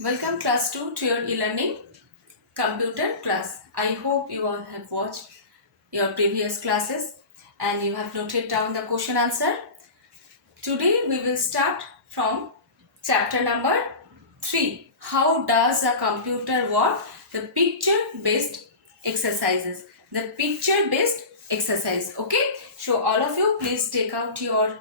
Welcome class 2 to your e-learning computer class. I hope you all have watched your previous classes and you have noted down the question answer. Today we will start from chapter number 3. How does a computer work? The picture based exercises. The picture based exercise. Okay. So all of you please take out your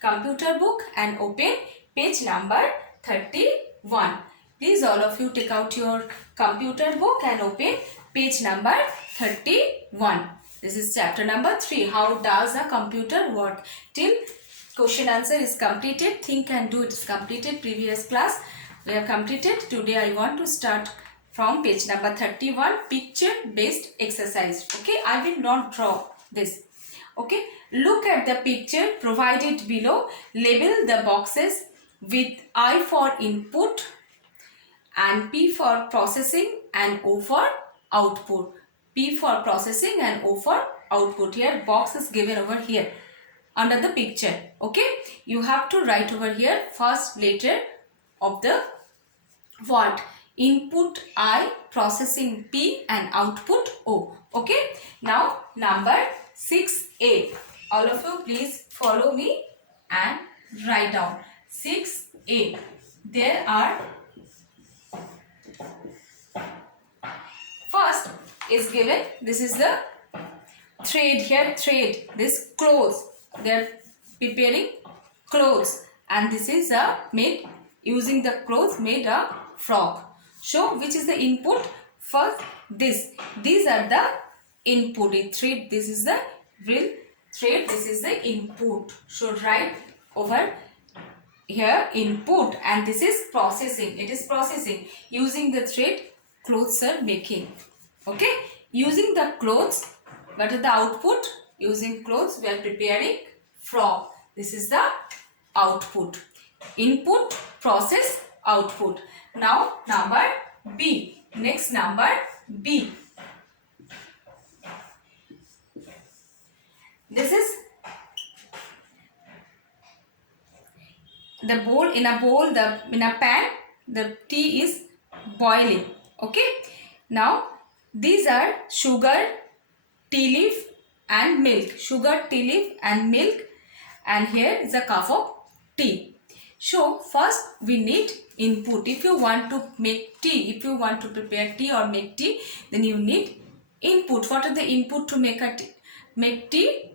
computer book and open page number 31. Please all of you take out your computer book and open page number 31. This is chapter number 3. How does a computer work? Till question answer is completed. Think and do it is completed. Previous class we have completed. Today I want to start from page number 31, picture based exercise. Okay, I will not draw this. Okay, look at the picture provided below. Label the boxes with I for input and P for processing and O for output. P for processing and O for output. Here box is given over here under the picture. Okay, you have to write over here first letter of the word. Input I, processing P and output O. Okay, now number 6A. All of you please follow me and write down 6A. There are first is given, this is the thread here, thread, this clothes, they are preparing clothes and this is a made, using the clothes made a frock. So which is the input? First this, these are the input, thread, this is the real thread, this is the input. So write over here input and this is processing, it is processing. Using the thread clothes are making. Okay, using the clothes, what is the output? Using clothes we are preparing frock. This is the output. Input, process, output. Now number B. Next number B. This is the bowl, in a bowl, in a pan, the tea is boiling. Okay, now these are sugar, tea leaf and milk. Sugar, tea leaf and milk, and here is a cup of tea. So first we need input. If you want to make tea, if you want to prepare tea or make tea, then you need input. What are the input to make a tea? Make tea?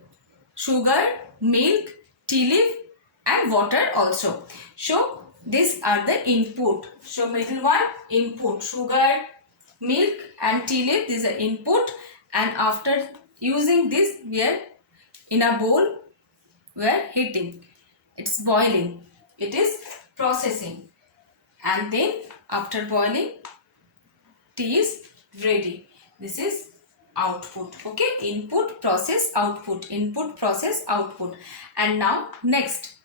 Sugar, milk, tea leaf and water also. So these are the input. So middle one input, sugar, milk and tea leaf, these are input, and after using this we are in a bowl, we are heating, it's boiling, it is processing, and then after boiling tea is ready. This is output. Okay, input, process, output, input, process, output. And now next,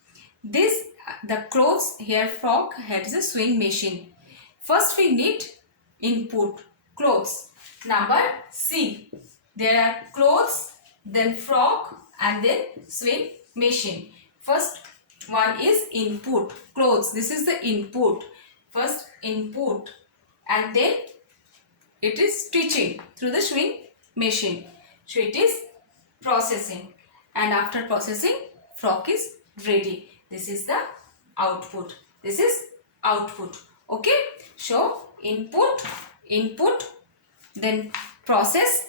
this the clothes here frock has a sewing machine. First we need input, clothes. Number C. There are clothes, then frock and then sewing machine. First one is input, clothes. This is the input. First input and then it is stitching through the sewing machine. So it is processing, and after processing frock is ready. This is the output. This is output. Okay, so input, input, then process,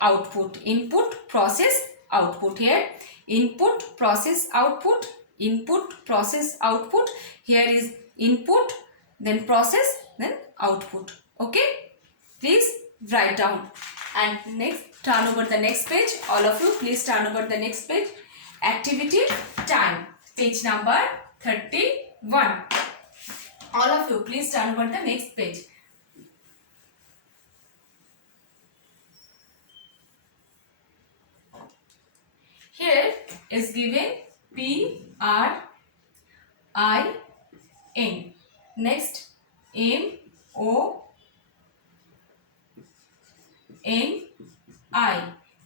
output, input, process, output. Here input, process, output, input, process, output. Here is input, then process, then output. Okay, please write down. And next, turn over the next page. All of you please turn over the next page. Activity time, page number 31. All of you please turn over the next page. Here is given PRIN. Next MONI.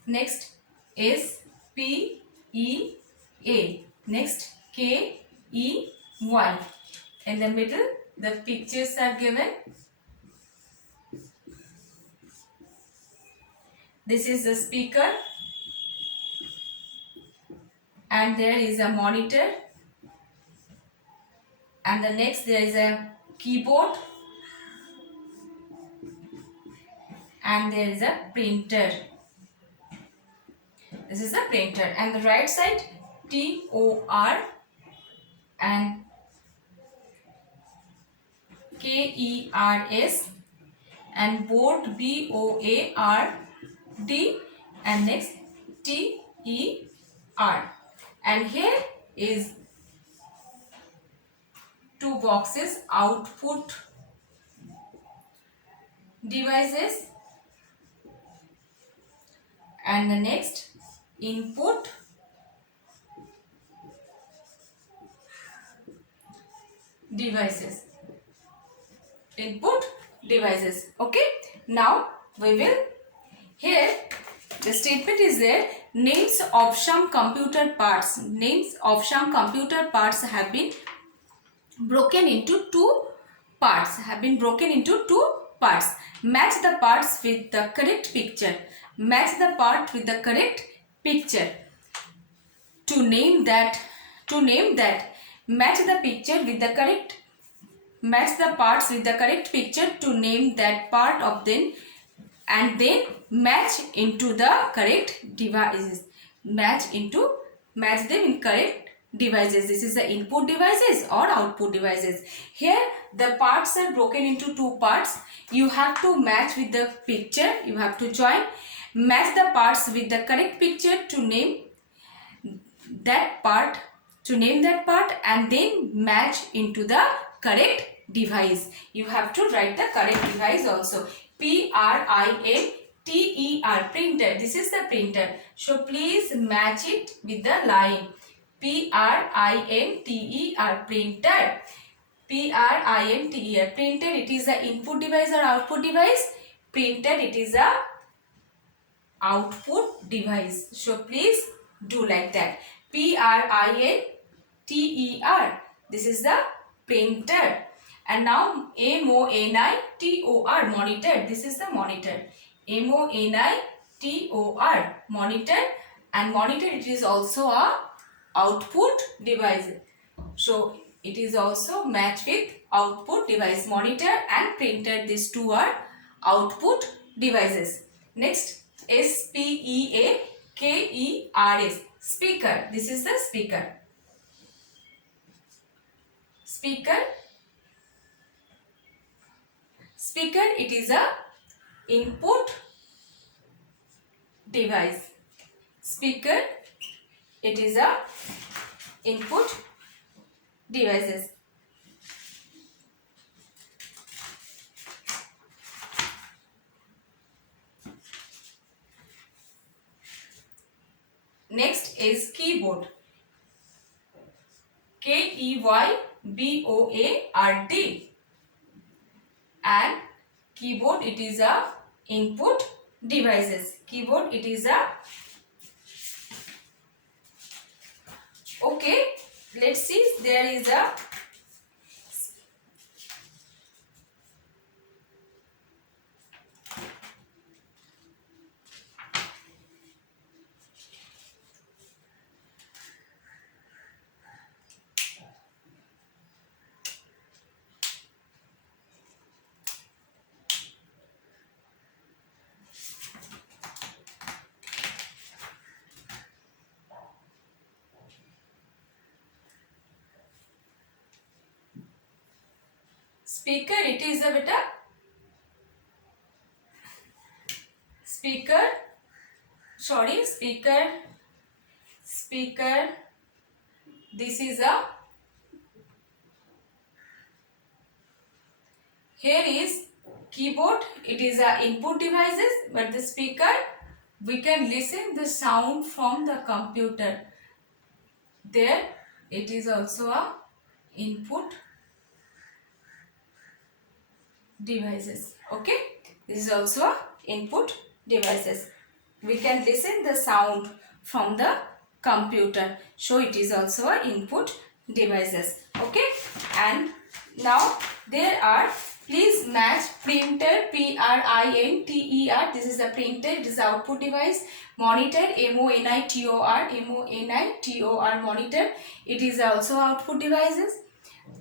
Next SPEA. Next KEY. In the middle the pictures are given. This is the speaker, and there is a monitor, and the next there is a keyboard, and there is a printer. This is the printer, and the right side TOR and KERS, and board BOARD, and next TER. And here is two boxes, output devices, and the next input devices. Okay, now we will, here the statement is there, names of some computer parts have been broken into two parts, match the parts with the correct picture, to name that match the parts with the correct picture to name that part of them, and then match into the correct devices, match them in correct devices. This is the input devices or output devices. Here the parts are broken into two parts. You have to match with the picture, you have to match the parts with the correct picture to name that part, and then match into the correct device. You have to write the correct device also. PRINTER, printer. This is the printer. So please match it with the line. PRINTER, printer. PRINTER, printer. It is the input device or output device. Printer, it is a output device. So please do like that. PRINTER. This is the printer. And now MONITOR, monitor. This is the monitor. MONITOR, monitor. And monitor, it is also a output device. So it is also matched with output device. Monitor and printer, these two are output devices. Next, SPEAKERS, speaker. This is the speaker. Speaker, it is a input device. Speaker, it is a input devices. Next is keyboard. KEYBOARD. And keyboard, it is a input devices. Keyboard, it is a, okay, let's see, there is a speaker, it is a beta speaker, this is a, here is keyboard, it is a input devices, but the speaker, we can listen the sound from the computer. There it is also a input devices. Okay, this is also a input devices. We can listen the sound from the computer, so it is also a input devices. Okay, and now there are, please match printer, printer, this is the printer, it is the output device. Monitor, monitor, monitor, it is also output devices.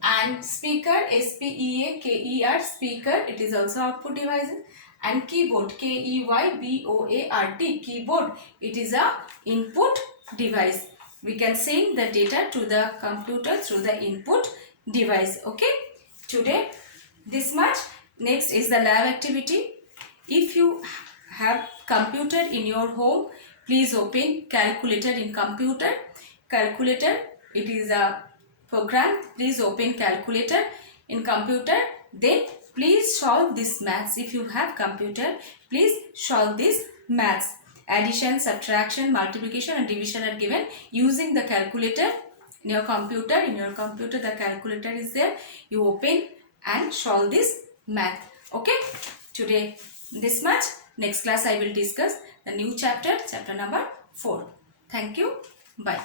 And speaker, speaker, speaker, it is also output devices. And keyboard, keyboard, keyboard, it is a input device. We can send the data to the computer through the input device. Okay, today this much. Next is the lab activity. If you have computer in your home, please open calculator in computer. Calculator, it is a program. Please open calculator in computer. Then please solve this maths. If you have computer, please solve this maths. Addition, subtraction, multiplication and division are given using the calculator in your computer. In your computer the calculator is there. You open and solve this math. Okay, today this much. Next class I will discuss the new chapter, chapter number 4. Thank you. Bye.